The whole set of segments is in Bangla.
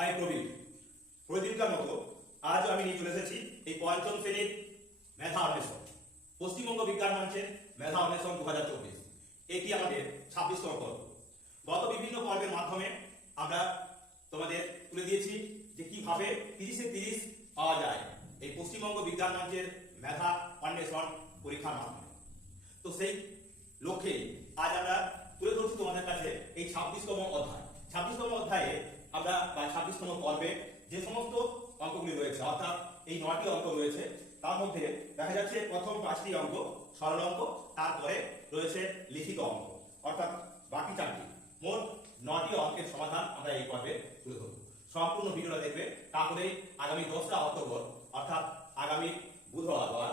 আই প্রবীণ প্রতিদিনকার মতো আজ আমি নিয়ে চলে এসেছি এই পঞ্চম শ্রেণির মেধা অন্বেষণ। পশ্চিমবঙ্গ বিজ্ঞান মঞ্চের মেধা অন্বেষণ দু হাজার চব্বিশ। এটি আমাদের ছাব্বিশতম পর্ব। গত বিভিন্ন পর্বের মাধ্যমে আমরা তোমাদের তুলে দিয়েছি যে কীভাবে তিরিশে তিরিশ পাওয়া যায় এই পশ্চিমবঙ্গ বিজ্ঞান মঞ্চের মেধা অন্বেষণ পরীক্ষার মাধ্যমে। তো সেই লক্ষ্যে আজ আমরা তুলে ধরছি তোমাদের কাছে এই ছাব্বিশতম অধ্যায়। ছাব্বিশতম অধ্যায়ে আমরা বা ছাব্বিশতম পর্বে যে সমস্ত অঙ্কগুলি রয়েছে, অর্থাৎ এই নটি অঙ্ক রয়েছে, তার মধ্যে দেখা যাচ্ছে প্রথম পাঁচটি অঙ্ক, সরল অঙ্ক, তারপরে রয়েছে লিখিত অঙ্ক, অর্থাৎ বাকি চারটি। মোট নটি অঙ্কের সমাধান আমরা এই পর্বে তুলে ধরব। সম্পূর্ণ ভিডিওটা দেখবে তাহলেই আগামী দশটা অক্টোবর, অর্থাৎ আগামী বুধবার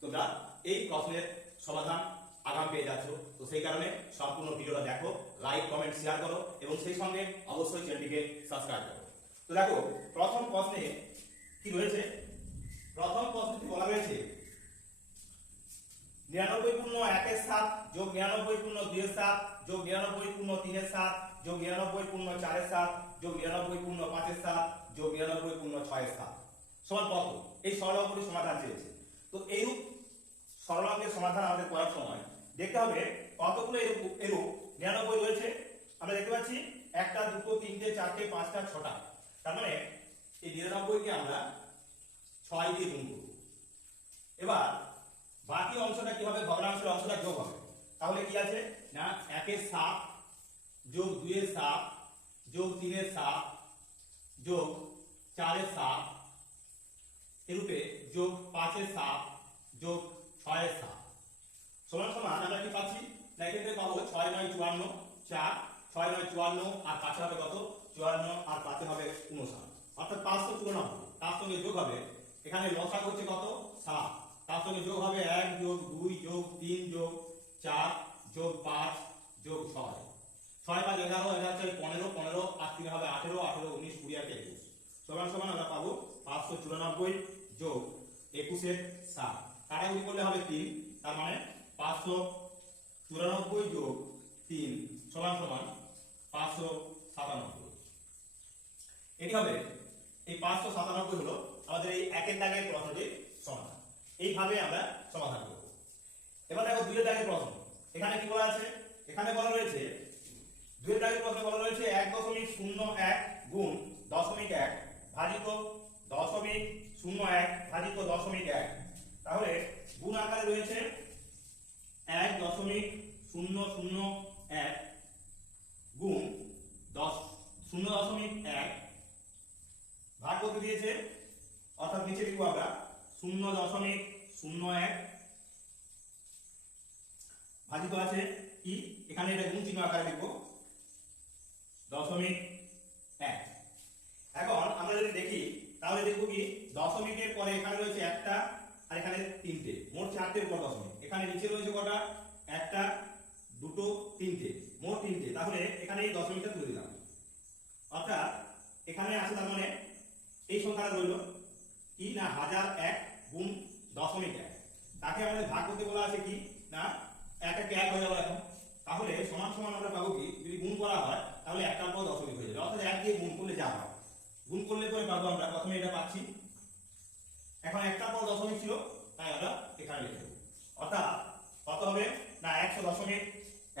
তোমরা এই প্রশ্নের সমাধান আগাম পেয়ে যাচ্ছ। তো সেই কারণে সম্পূর্ণ ভিডিওটা দেখো লাইক কমেন্ট শেয়ার করো এবং সেই সঙ্গে অবশ্যই চ্যানেলটিকে সাবস্ক্রাইব করো। তো দেখো, প্রথম প্রশ্নে কি রয়েছে? প্রথম প্রশ্নটি বলা হয়েছে নিরানব্বই পূর্ণ একের সাত যোগ নিরানব্বই পূর্ণ দুইয়ের সাত যোগ নিরানব্বই পূর্ণ তিনের সাত যোগ নিরানব্বই পূর্ণ চারের সাত যোগ নিরানব্বই পূর্ণ পাঁচের সাত যোগ নিরানব্বই পূর্ণ ছয়ের সাত। সমান কত? এই সরল অঙ্কটির সমাধান চেয়েছে। তো এইরূপ অঙ্কের সমাধান আমাদের করার সময়। দেখতে হবে কতগুলো এরূপ এরূপ নিরানব্বই রয়েছে। আমরা দেখতে পাচ্ছি একটা, দুটো, তিনটে, চারটে, পাঁচটা, ছটা। তার মানে এই নিরানব্বইকে আমরা ছয় দিয়ে গুণ করব। এবার বাকি অংশটা কি হবে ভগ্নাংশের অংশটা যোগ হবে? তাহলে কি আছে? না, একের সাত যোগ দুইয়ের সাত যোগ তিনের সাত যোগ চারের সাত এরূপে যোগ পাঁচের সাত যোগ ছয়ের সাত। সমান সমান আমরা কি পাচ্ছি? এক্ষেত্রে পাবো ছয় নয় চুয়ান্ন, চার, ছয় নয় চুয়ান্ন, আর পাঁচে হবে কত? চুয়ান্ন, আর পাঁচে হবে উনষাট অর্থাৎ পাঁচশো চুরানব্বই তার সঙ্গে যোগ হবে, এখানে লসাগ হচ্ছে কত? সাত। তার সঙ্গে যোগ হবে এক যোগ দুই যোগ তিন যোগ চার যোগ পাঁচ যোগ ছয়। ছয় পাঁচ এগারো এগারো ছয় পনেরো পনেরো, আর তিন হবে আঠেরো আঠেরো উনিশ, কুড়ি আর একুশ। সমান সমান আমরা পাবো পাঁচশো চুরানব্বই যোগ একুশের সাত। কাটাকুটি করলে হবে তিন? তার মানে পাঁচশো চুরানব্বই যোগ তিন, সমান সমান পাঁচশো সাতানব্বই। এটি হবে, এই পাঁচশো সাতানব্বই হলো আমাদের এই একের দাগের প্রশ্নটির সমাধান। এইভাবে আমরা সমাধান করব। এবার দেখো দুইয়ের দাগের প্রশ্ন। এখানে কি বলা আছে? এখানে বলা রয়েছে, দুইয়ের দাগের প্রশ্নে বলা রয়েছে এক দশমিক শূন্য এক গুণ দশমিক এক ভাজিত দশমিক শূন্য এক ভাজিত দশমিক এক। তাহলে গুণ আকারে রয়েছে এক দশমিক শূন্য শূন্য এক গুণ দশ, শূন্য দশমিক এক, ভাগ করতে দিয়েছে, অর্থাৎ নিচে লিখব আমরা, শূন্য দশমিক শূন্য এক, ভাজিত আছে কি? এখানে এটা গুণ চিহ্ন আকারে লিখব, দশমিক এক। এখন আমরা যদি দেখি, তাহলে দেখব কি, দশমিকের পরে এখানে রয়েছে একটা আর এখানে তিনটে, মোট চারটের উপর দশমিক এখানে নিচে রয়েছে কটা? একটা, দুটো, তিনটে, মোট তিনটে। তাহলে এখানে এই দশমিকটা তুলে দিলাম। অর্থাৎ এখানে আছে তার মানে এই সংখ্যাটা রইল কি না হাজার এক গুণ দশমিক এক। তাকে আমাদের ভাগ করতে বলা আছে কি? না, একটা এক এক হয়ে যাবে এখন। তাহলে সমান সমান আমরা পাবো কি? যদি গুণ করা হয়, তাহলে একটার পর দশমিক হয়ে যাবে। অর্থাৎ এক দিয়ে গুণ করলে যা হয়। গুণ করলে পরে পাবো আমরা। প্রথমে এটা পাচ্ছি এখন একটার পর দশমিক ছিল তাই আমরা এখানে লিখে দেবো অর্থাৎ কত হবে না একশো দশমিক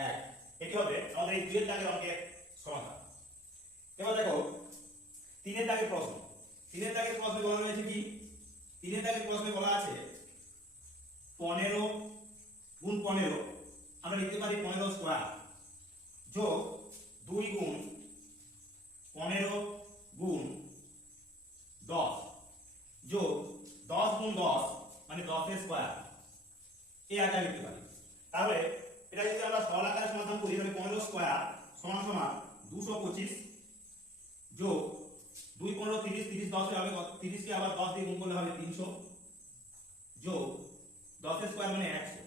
এক এটি হবে আমাদের এই দুয়ের দাগের অঙ্কের সমাধান এবার দেখো তিনের দাগের প্রশ্ন তিনের দাগের প্রশ্নে বলা রয়েছে কি তিনের দাগের প্রশ্নে বলা আছে পনেরো গুণ পনেরো আমরা লিখতে পারি পনেরো স্কোয়ার যোগ দুই গুণ পনেরো গুণ দশ যোগ দশ গুণ দশ মানে দশের স্কোয়ার এই আকারে লিখতে পারি তাহলে এটা যদি আমরা সরল আকারে সমাধান করি তাহলে পনেরো স্কোয়ার সমান সমান দুশো পঁচিশ যোগ দুই পনেরো তিরিশ তিরিশ দশে হবে? তিরিশকে আবার দশ দিয়ে গুণ করলে হবে তিনশো যোগ দশের স্কোয়ার মানে একশো।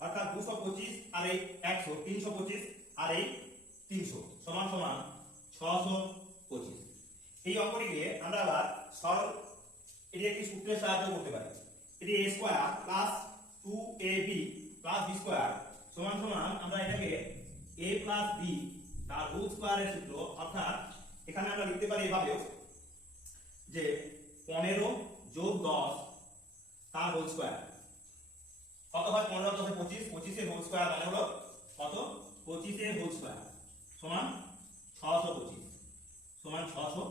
অর্থাৎ দুশো পঁচিশ আর এই একশো, তিনশো পঁচিশ আর এই তিনশো। সমান সমান ছশো পঁচিশ। এই অঙ্কটিকে আমরা আবার সরল, এটি একটি সূত্রের সাহায্য করতে পারি। এটি A square plus two A B plus B square সমান সমান আমরা এটাকে এ প্লাস বি তার রুট স্কোয়ারের সূত্র, অর্থাৎ এখানে আমরা লিখতে পারি এভাবেও যে পনেরো যোগ দশ, তার হোল স্কোয়ার কত হয়? পনেরো দশে পঁচিশ, পঁচিশের হোল স্কোয়ার মানে হলো কত? পঁচিশের হোল স্কোয়ার সমান ছশো পঁচিশ, সমান ছশো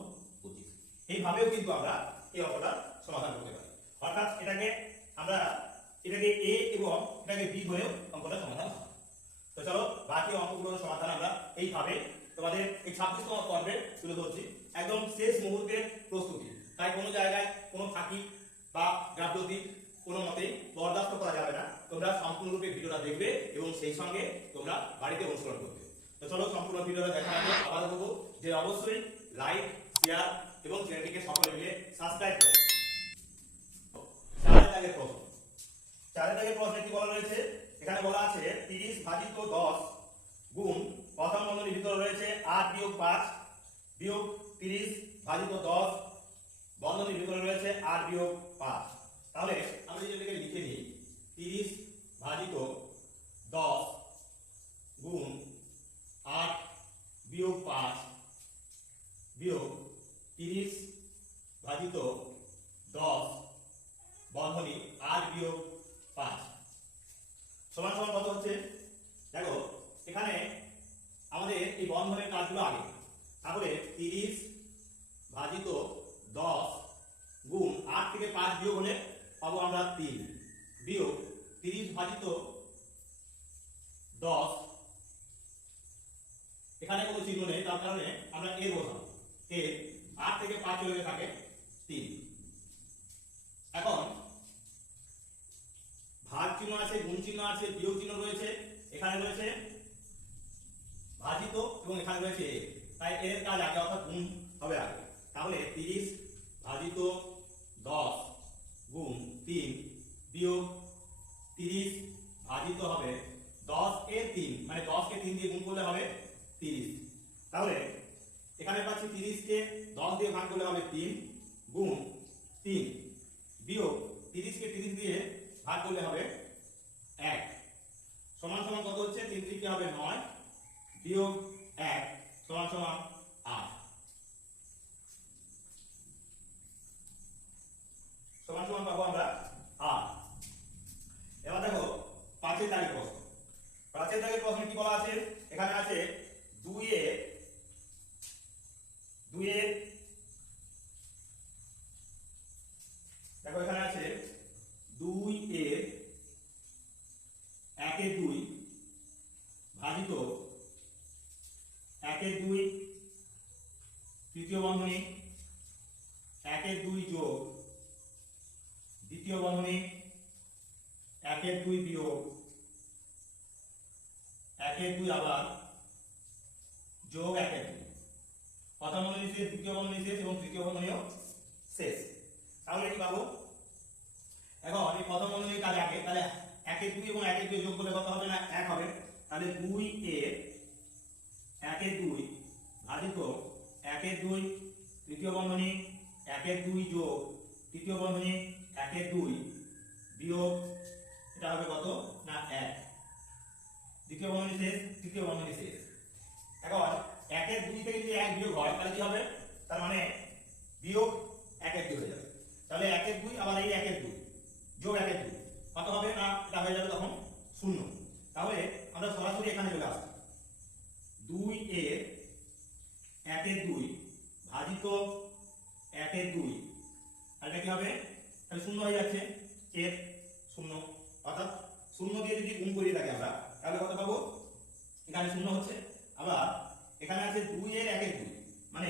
পঁচিশ। এইভাবেও কিন্তু আমরা এই অঙ্কটা সমাধান করতে পারি। অর্থাৎ এটাকে আমরা, এটাকে এ এবং এটাকে বি ধরেও অঙ্কটা সমাধান হয় তো চলো, বাকি অঙ্কগুলোর সমাধান আমরা এইভাবে তোমাদের এই ছাব্বিশতম পর্বে তুলে ধরছি। একদম শেষ মুহূর্তের প্রস্তুতি। তাই কোনো জায়গায় কোনো ফাঁকি বা গাফলতি কোনো মতে বরদাস্ত করা যাবে না। তোমরা সম্পূর্ণরূপে ভিডিওটা দেখবে এবং সেই সঙ্গে তোমরা বাড়িতে অনুসরণ করবে। তো চলো, সম্পূর্ণ ভিডিওটা দেখার আগে আবার বলব যে অবশ্যই লাইক শেয়ার এবং চ্যানেলটিকে সকলে মিলে সাবস্ক্রাইব করো। চারের দাগের প্রশ্ন। চারের দাগের প্রশ্নে কি বলা রয়েছে? এখানে বলা আছে তিরিশ ভাজিত দশ গুণ প্রথম বন্ধনীর ভিতরে রয়েছে আট বিয়োগ পাঁচ বিয়োগ তিরিশ ভাজিত দশ বন্ধনীর ভিতরে রয়েছে আট বিয়োগ পাঁচ। তাহলে আমরা যদি এটাকে লিখে নিই, তিরিশ ভাজিত দশ গুণ আট বিয়োগ পাঁচ বিয়োগ তিরিশ ভাজিত দশ বন্ধনী আট বিয়োগ সমান সমান কত হচ্ছে দেখো এখানে আমাদের এই বন্ধনের কাজগুলো আগে তাহলে তিরিশ ভাজিত দশ গুণ আট থেকে পাঁচ বিয়োগ হলে পাবো আমরা তিন বিয়োগ তিরিশ ভাজিত দশ এখানে কোনো চিহ্ন নেই তার কারণে আমরা এর বসাবো এর আট থেকে পাঁচ চলে গেলে থাকে তিন এখন ভাগ চিহ্ন আছে গুণ চিহ্ন আছে বিয়োগ চিহ্ন রয়েছে এখানে রয়েছে ভাজিত এবং এখানে রয়েছে এ। তাই এর কাজ আগে অর্থাৎ গুণ হবে আগে তাহলে তিরিশ ভাজিত দশ গুণ তিন বিয়োগ তিরিশ ভাজিত হবে দশ এর তিন মানে দশকে তিন দিয়ে গুণ করলে হবে তিরিশ তাহলে এখানে পাচ্ছি তিরিশকে দশ দিয়ে ভাগ করলে হবে তিন গুণ তিন বিয়োগ তিরিশকে তিরিশ দিয়ে ভাগ করলে হবে এক সমান সমান কত হচ্ছে তিন তিরিশকে হবে নয় বিয়োগ এক সমান সমান আট সমান সমান পাবো আমরা আট এবার দেখো পাঁচের দাগের প্রশ্ন। পাঁচের দাগের প্রশ্নে কি বলা আছে? এখানে আছে দুই এর দুই এর দেখো এখানে আছে দুই এর একের দুই ভাজিত একের দুই তৃতীয় বন্ধনী একের দুই যোগ দ্বিতীয় বন্ধনী একের দুই বিয়োগ একের দুই আবার যোগ একের দুই প্রথম বন্ধনী শেষ দ্বিতীয় বন্ধনী বন্ধনীও শেষ। তাহলে কি পাবো এখন এই প্রথম বন্ধনীর কাজ আগে তাহলে একের দুই এবং একের দুই যোগ করলে কত হবে না? এক হবে। তাহলে দুই এর একের দুই ভাজিত একের দুই তৃতীয় বন্ধনী একের দুই যোগ। তৃতীয় বন্ধনী একের দুই বিয়োগ। এটা হবে কত? না, এক। দ্বিতীয় বন্ধনী শেষ, তৃতীয় বন্ধনী শেষ। এখন একের দুই থেকে যদি এক বিয়োগ হয়, তাহলে কি হবে? তার মানে বিয়োগ একের দুই হয়ে যাবে। তাহলে একের দুই, আবার এই একের দুই, যোগ একের দুই। কত হবে? না, এটা হয়ে যাবে তখন শূন্য। তাহলে আমরা সরাসরি এখানে চলে আসব দুই এর একের দুই ভাজিত একের দুই আর এটা কি হবে তাহলে শূন্য হয়ে যাচ্ছে এর শূন্য অর্থাৎ শূন্য দিয়ে যদি গুণ করি থাকে আমরা তাহলে কত পাবো এখানে শূন্য হচ্ছে আবার এখানে আছে দুই এর একের দুই মানে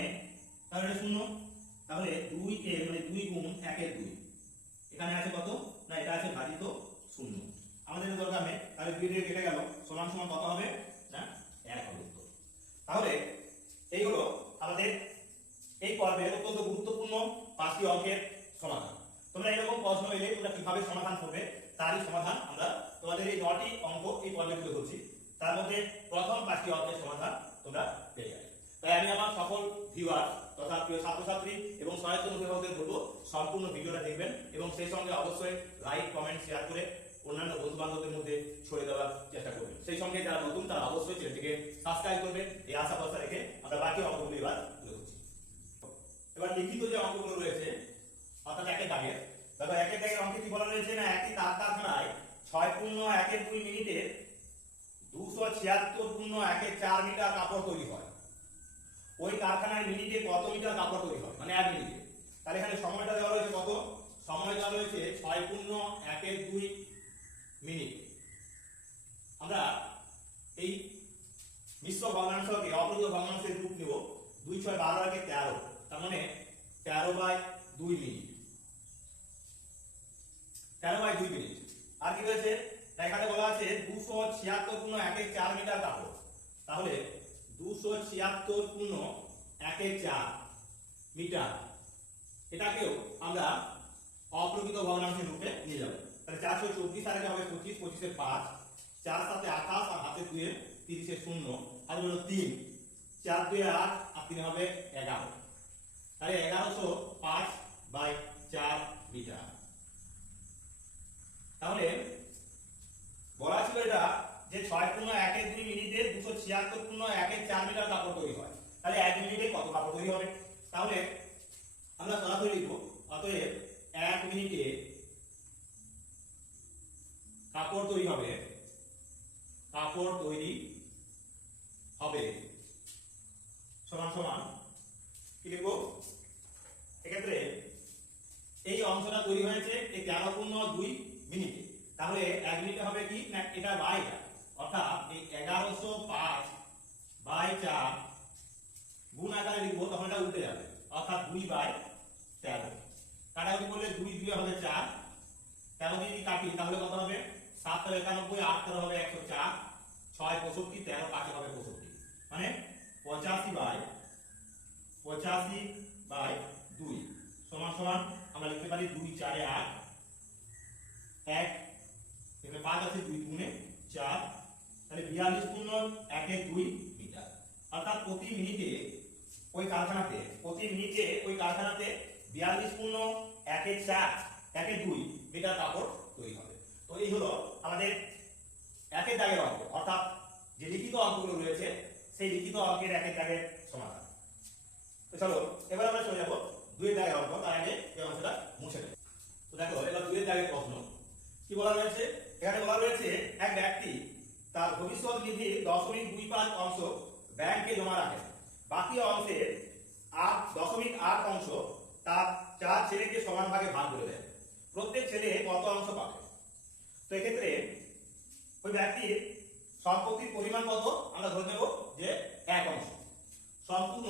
তাহলে এটা শূন্য তাহলে দুই এর মানে দুই গুণ একের দুই এখানে আছে কত না এটা আছে ভাজিত শূন্য আমাদের এটা দরকার নেই তাহলে দুই দিয়ে কেটে গেল সমান সমান কত হবে না এক হবে উত্তর। তাহলে এই হলো আমাদের এই পর্বের অত্যন্ত গুরুত্বপূর্ণ পাঁচটি অঙ্কের সমাধান। তোমরা এরকম প্রশ্ন এলে তোমরা কীভাবে সমাধান করবে, তারই সমাধান আমরা তোমাদের এই নটি অঙ্ক এই পর্বে তুলে ধরছি। তার মধ্যে প্রথম পাঁচটি অঙ্কের সমাধান তোমরা পেয়ে যাবে। তাই আমি আমার সকল ভিউয়ার তথা প্রিয় ছাত্রছাত্রী এবং সহায়তা অভিভাবকদের বলব, সম্পূর্ণ ভিডিওটা দেখবেন এবং সেই সঙ্গে অবশ্যই লাইক কমেন্ট শেয়ার করে অন্যান্য বন্ধু বান্ধবদের মধ্যে ছড়িয়ে দেওয়ার চেষ্টা করবেন। সেই সঙ্গে যারা নতুন, তারা অবশ্যই চ্যানেলটিকে সাবস্ক্রাইব করবেন। এই আশা ভরসা রেখে আমরা বাকি অঙ্কগুলি এবার তুলে ধরছি। অঙ্কে কি বলা রয়েছে না? একটি তার কারখানায় ছয় পূর্ণ একের দুই মিনিটে দুশো ছিয়াত্তর পূর্ণ একের চার মিটার কাপড় তৈরি হয়। ওই কারখানায় মিনিটে কত মিটার কাপড় তৈরি হয়? মানে এক মিনিটে। তাহলে এখানে সময়টা দেওয়া রয়েছে কত? সময় দেওয়া রয়েছে ছয় পূর্ণ একের দুই মিনিট। আমরা এই মিশ্র ভগ্নাংশকে অপ্রকৃত ভগ্নাংশের রূপ নেব। দুই ছয় বারো আগে তেরো। তার মানে তেরো বাই দুই মিনিট। তেরো বাই দুই মিনিট আর কি রয়েছে এখানে বলা আছে দুশো ছিয়াত্তর পূর্ণ একের চার মিটার কাপড়। তাহলে দুশো ছিয়াত্তর পূর্ণ একের চার মিটার। এটাকেও আমরা অপ্রকৃত ভগ্নাংশের রূপে নিয়ে যাব। তাহলে চারশো চব্বিশ আর হবে পঁচিশ পঁচিশের পাঁচ। চার সাথে আঠাশ আর হাতে দুয়ে তিরিশের শূন্য। আর হলো তিন। চার দুয়ে আট আর তিন হবে এগারো। তাহলে এগারোশো পাঁচ বাই চার মিটার। তাহলে বলা ছিল এটা যে ছয় পূর্ণ একের দুই মিনিটে দুশো ছিয়াত্তর পূর্ণ একের চার মিটার কাপড় তৈরি হয়। তাহলে এক মিনিটে কত কাপড় তৈরি হবে? তাহলে আমরা সরাসরি লিখব, অতএব এক মিনিটে কাপড় তৈরি হবে, কাপড় তৈরি হবে। সমান সমান কি লিখব? এক্ষেত্রে এই অংশটা তৈরি হয়েছে এই তেরো পূর্ণ? দুই মিনিটে। তাহলে এক মিনিটে হবে কি? না, এটা বাই অর্থাৎ এই এগারোশো পাঁচ বাই চার গুণ আকারে লিখব, তখন এটা উল্টে যাবে। অর্থাৎ দুই বাই তেরো। কাটাকুটি করলে দুই দুই হবে চার। তেরো দিয়ে যদি কাটি, তাহলে কত হবে? সাত একানব্বই, আট তেরো হবে একশো চার। ছয় পঁয়ষট্টি, তেরো পাঁচে হবে পঁয়ষট্টি। মানে পঁচাশি বাই পঁচাশি বাই দুই। সমান সমান আমরা লিখতে পারি দুই, চারে আট। পাঁচ আছে দুই গুণে চার, তাহলে বিয়াল্লিশ পূর্ণ একে দুই মিটার। অর্থাৎ প্রতি মিনিটে ওই কারখানাতে, প্রতি মিনিটে ওই কারখানাতে বিয়াল্লিশ পূর্ণ একে চার, একে দুই মিটার কাপড় তৈরি হবে। তো এই হলো আমাদের একের দাগের অঙ্ক। অর্থাৎ যে লিখিত অঙ্কগুলো রয়েছে, সেই লিখিত অঙ্কের একের দাগের সমাধান। চলো, এবার আমরা চলে যাব দুইয়ের দাগের অঙ্ক। তার আগে এই অংশটা মুছে নেব তো দেখো, এবার দুইয়ের দাগের প্রশ্ন। কি বলা রয়েছে এখানে বলা রয়েছে এক ব্যক্তি তার ভবিষ্যৎ নিধির দশমিক দুই পাঁচ অংশ ব্যাংকে জমা রাখে। বাকি অংশের আট, দশমিক আট অংশ তার চার ছেলেকে সমান ভাগে ভাগ করে দেয়। প্রত্যেক ছেলে কত অংশ পাবে? তো এক্ষেত্রে ওই ব্যক্তির সম্পত্তির পরিমাণ কত? আমরা ধরে নেব যে এক অংশ। সম্পূর্ণ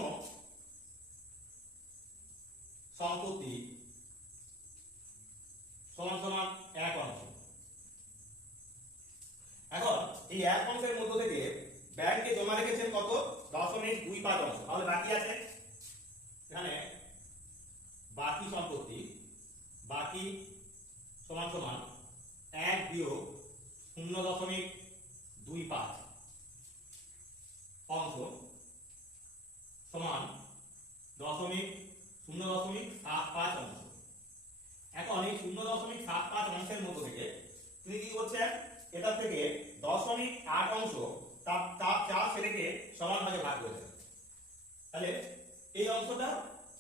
সম্পত্তি সমান সমান এক অংশ। এখন এই এক অংশের মধ্য থেকে ব্যাংকে জমা রেখেছেন কত? দশমিক দুই পাঁচ অংশ। তাহলে বাকি আছে? এখানে বাকি সম্পত্তি, বাকি সমান সমান এক বিয়োগ শূন্য দশমিক দুই পাঁচ অংশ সমান দশমিক শূন্য দশমিক সাত পাঁচ অংশ। এখন এই শূন্য দশমিক সাত পাঁচ অংশের মধ্যে থেকে তিনি কি করছেন? এটা থেকে দশমিক আট অংশ তার তার চার ছেলেকে সমান ভাগে ভাগ করেছেন তাহলে এই অংশটা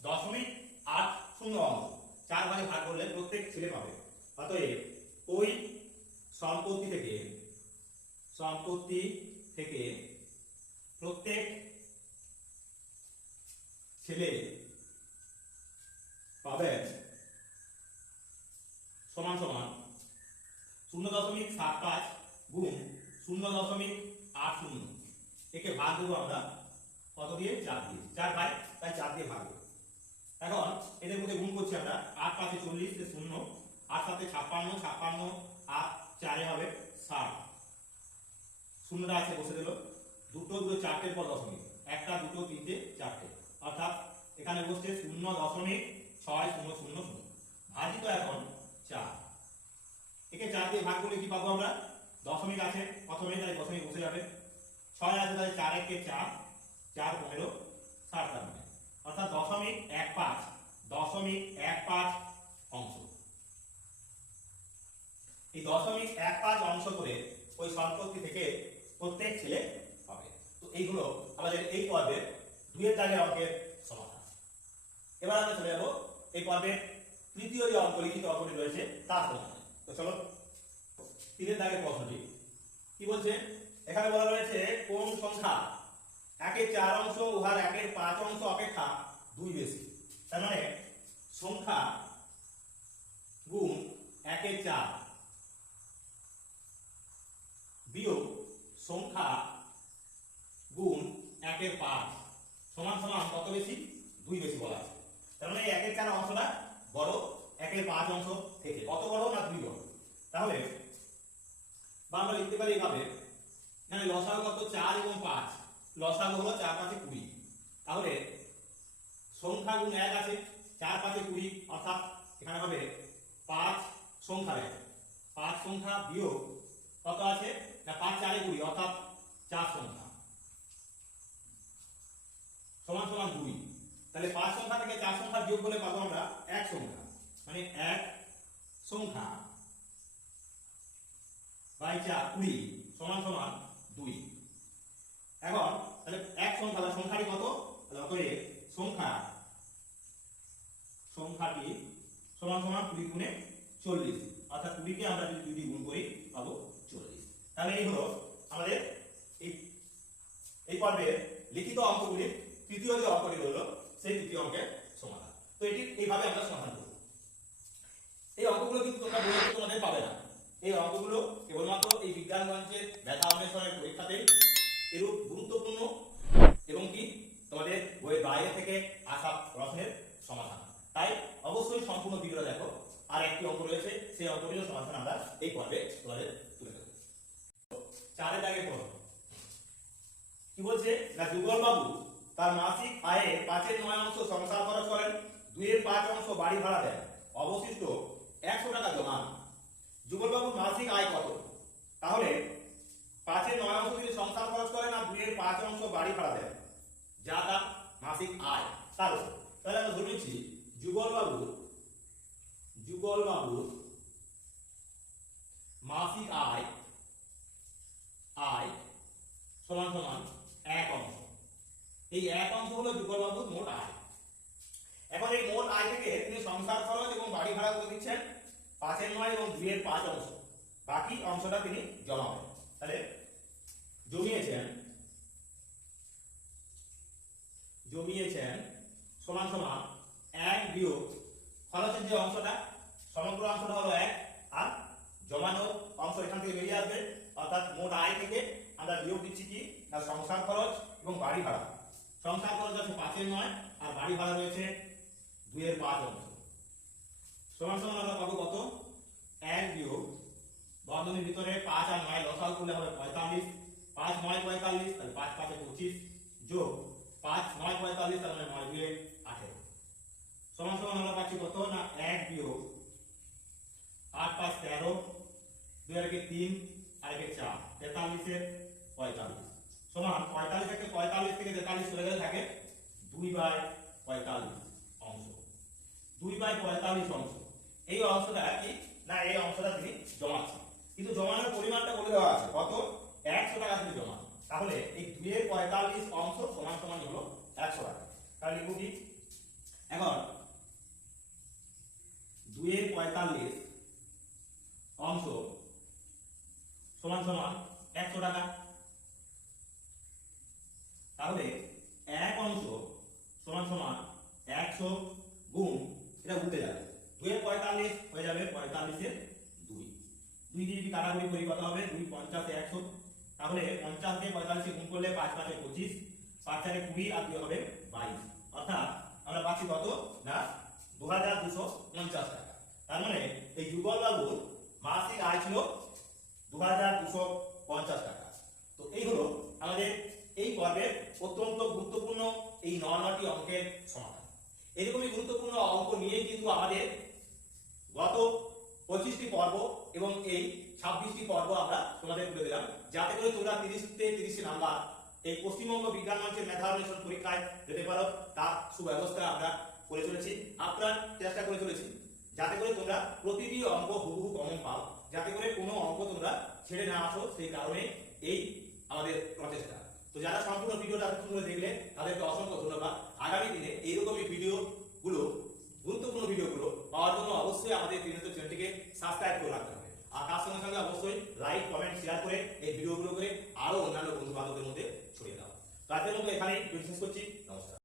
দশমিক আট শূন্য অংশ। চার ভাগে ভাগ করলে প্রত্যেক ছেলে পাবে। অতএব ওই সম্পত্তি থেকে সম্পত্তি থেকে প্রত্যেক ছেলে পাবেন সমান সমান শূন্য দশমিক সাত পাঁচ গুণ শূন্য দশমিক আট শূন্য। একে ভাগ দেবো আমরা কত দিয়ে? চার দিয়ে। চার বাই তাই চার দিয়ে ভাগ দেবো এখন এদের মধ্যে গুণ করছি আমরা। আট পাঁচে চল্লিশ শূন্য। আট সাথে ছাপ্পান্ন ছাপ্পান্ন আট চারে হবে ষাট। শূন্যটা আছে, বসে দিল। দুটো দুটো চারটের পর দশমিক। একটা, দুটো, তিনটে, চারটে। অর্থাৎ এখানে বসছে শূন্য দশমিক ছয় শূন্য শূন্য শূন্য। ভাজিত এখন চার। একে চার দিয়ে ভাগ করলে কি পাবো আমরা? দশমিক আছে, প্রথমে তাই দশমিক বসে যাবে। ছয় আছে তাহলে চার একে চার চার পনেরো, ষাট থাকবে অর্থাৎ দশমিক এক পাঁচ, দশমিক এক পাঁচ অংশ। এই দশমিক এক পাঁচ অংশ করে ওই সম্পত্তি থেকে প্রত্যেক ছেলে পাবে। তো এইগুলো আমাদের এই পর্বের দুইয়ের দাগের অঙ্কের সমাধান। এবার আমরা চলে যাব এই পর্বের তৃতীয় যে অঙ্ক লিখিত অঙ্কটি রয়েছে, তার সমাধান। চলো, তিনের দাগের প্রশ্নটি কি বলছে? এখানে বলা রয়েছে, কোন সংখ্যা একের চার অংশ উহার একের পাঁচ অংশ অপেক্ষা দুই বেশি? তার মানে সংখ্যা গুণ একের চার বিয়োগ সংখ্যা গুণ একের পাঁচ সমান সমান কত বেশি দুই বেশি বলা আছে তার মানে এই একের চার অংশটা বড় একের পাঁচ অংশ থেকে কত বড় না দুই বড় তাহলে বা আমরা লিখতে পারি এভাবে এখানে লসাগু কত চার এবং পাঁচ লসাগু হলো চার পাঁচে কুড়ি। তাহলে সংখ্যা গুণ এক আছে, চার পাঁচে কুড়ি, অর্থাৎ এখানে হবে পাঁচ সংখ্যা এক। পাঁচ সংখ্যা বিয়োগ কত আছে? না, পাঁচ চারে কুড়ি, অর্থাৎ চার সংখ্যা। সমান সমান দুই তাহলে পাঁচ সংখ্যা থেকে চার সংখ্যা বিয়োগ করলে পাবো আমরা এক সংখ্যা মানে এক সংখ্যা বাই চার, কুড়ি, সমান সমান দুই। এখন তাহলে এক সংখ্যা তাহলে সংখ্যাটি কত? তাহলে অতএব সংখ্যা, সংখ্যাটি সমান সমান কুড়ি গুণে চল্লিশ। অর্থাৎ কুড়িকে আমরা যদি দুটি গুণ করি, পাবো চল্লিশ। তাহলে এই হলো আমাদের এই এই পর্বের লিখিত অঙ্কগুলির তৃতীয় যে অঙ্কটি হলো সেই তৃতীয় অঙ্কের সমাধান। তো এটি এইভাবে আমরা সমাধান করব এই অঙ্কগুলো কিন্তু তোমরা বইতে তোমাদের পাবে না এই অঙ্কগুলো কেবলমাত্র এই বিজ্ঞান মঞ্চের ব্যথা অন্বেষণের পরীক্ষাতেই এরূপ গুরুত্বপূর্ণ এবং কি তোমাদের বইয়ের বাইরে থেকে আসা প্রশ্নের সমাধান তাই অবশ্যই সম্পূর্ণ ভিডিও দেখো আর একটি অঙ্ক রয়েছে সেই অঙ্কটির সমাধান আমরা এই পর্বে তোমাদের তুলে দেবো চারের দাগে পড়ো কি বলছে না যুগল বাবু তার মাসিক আয়ে পাঁচের নয় অংশ সংসার খরচ করেন দুইয়ের পাঁচ অংশ বাড়ি ভাড়া দেন অবশিষ্ট একশো টাকা জমান যুগল বাবুর মাসিক আয় কত তাহলে পাঁচের নয় অংশ যদি সংসার খরচ করেন আর অংশ বাড়ি ভাড়া দেন। যা তার মাসিক আয়। তার তাহলে আমরা ধরে নিচ্ছি যুগল বাবু যুগল বাবুর মাসিক আয় আয় সমান সমান এক অংশ। এই এক অংশ হলো যুগলবাবুর মোট আয়। এখন এই মোট আয় থেকে তিনি সংসার খরচ এবং বাড়ি ভাড়া করে দিচ্ছেন পাঁচের নয় এবং দুইয়ের পাঁচ অংশ। বাকি অংশটা তিনি জমাবেন তাহলে জমিয়েছেন জমিয়েছেন সমান সমান এক বিয়োগ, খরচের যে অংশটা, সমগ্র অংশটা হলো এক, আর জমানো অংশ এখান থেকে বেরিয়ে আসবে, অর্থাৎ মোট আয় থেকে আমরা বিয়োগ দিচ্ছি কি? না, সংসার খরচ এবং বাড়ি ভাড়া। সংসার খরচ আছে পাঁচের নয়, আর বাড়ি ভাড়া রয়েছে দুইয়ের পাঁচ অংশ। সমান সমান আমরা পাবো কত? এক বিয়োগ, বন্ধনীর ভিতরে পাঁচ আর নয় লসাগু করলে হবে পঁয়তাল্লিশ। পাঁচ নয় পঁয়তাল্লিশ, তাহলে পাঁচ পাঁচে পঁচিশ যোগ পাঁচ, নয় পঁয়তাল্লিশ, তাহলে নয় দুয়ে আঠেরো। সমান সমান আমরা পাচ্ছি কত? না, এক বিয়োগ আট পাঁচ তেরো, দুই একে তিন, আর একে চার তেতাল্লিশের পঁয়তাল্লিশ। সমান পঁয়তাল্লিশ থেকে পঁয়তাল্লিশ থেকে তেতাল্লিশ চলে গেলে থাকে দুই বাই পঁয়তাল্লিশ অংশ। দুই বাই পঁয়তাল্লিশ অংশ। এই অংশটা কি? না, এই অংশটা তিনি জমাচ্ছেন। কিন্তু জমানোর পরিমাণটা বলে দেওয়া আছে। কত? একশো টাকা তিনি জমান তাহলে এই দুইয়ের পঁয়তাল্লিশ অংশ সমান সমান হলো একশো টাকা। তাহলে লিখব কি? এখন দুইয়ের পঁয়তাল্লিশ অংশ সমান সমান একশো টাকা। তাহলে এক অংশ সমান সমান একশো গুণ এটা উঠে যাবে। দুইয়ের পঁয়তাল্লিশ হয়ে যাবে পঁয়তাল্লিশের দুই। দুই দিয়ে যদি কাটাকুটি করি কত হবে? দুই পঞ্চাশে একশো তাহলে পঞ্চাশ দিয়ে পঁয়তাল্লিশে গুণ করলে পাঁচ পাঁচে পঁচিশ, পাঁচ চারে কুড়ি আর দুই হবে বাইশ। অর্থাৎ আমরা পাচ্ছি কত? না, দু হাজার দুশো পঞ্চাশ টাকা। তার মানে এই যুগল বাবুর মাসিক আয় ছিল দু হাজার দুশো পঞ্চাশ টাকা। তো এই হলো আমাদের এই পর্বের অত্যন্ত গুরুত্বপূর্ণ এই ন নটি অঙ্কের সমাধান। এরকমই গুরুত্বপূর্ণ অঙ্ক নিয়েই কিন্তু আমাদের গত পঁচিশটি পর্ব এবং এই ছাব্বিশটি পর্ব আমরা তোমাদের তুলে দিলাম। যাতে করে তোমরা তিরিশতে তিরিশটি নাম্বার এই পশ্চিমবঙ্গ বিজ্ঞান মঞ্চের মেধা অন্বেষণ পরীক্ষায় যেতে পারো, তার সুব্যবস্থা আমরা করে চলেছি আপনার চেষ্টা করে চলেছি। যাতে করে তোমরা প্রতিটি অঙ্ক হুবহু কমন পাও, যাতে করে কোনো অঙ্ক তোমরা ছেড়ে না আসো সেই কারণে এই আমাদের প্রচেষ্টা। তো যারা সম্পূর্ণ ভিডিওটা তোমরা দেখলে তাদেরকে অসংখ্য ধন্যবাদ। আগামী দিনে এইরকমই ভিডিও গুলো গুরুত্বপূর্ণ ভিডিওগুলো পাওয়ার জন্য অবশ্যই আমাদের তিনশো চ্যানেলটিকে সাবস্ক্রাইব করে রাখতে হবে। আর তার সঙ্গে সঙ্গে অবশ্যই লাইক কমেন্ট শেয়ার করে এই ভিডিওগুলো করে আরও অন্যান্য বন্ধু বান্ধবদের মধ্যে ছড়িয়ে দাও। তো আজকের মতো এখানেই শেষ করছি। নমস্কার।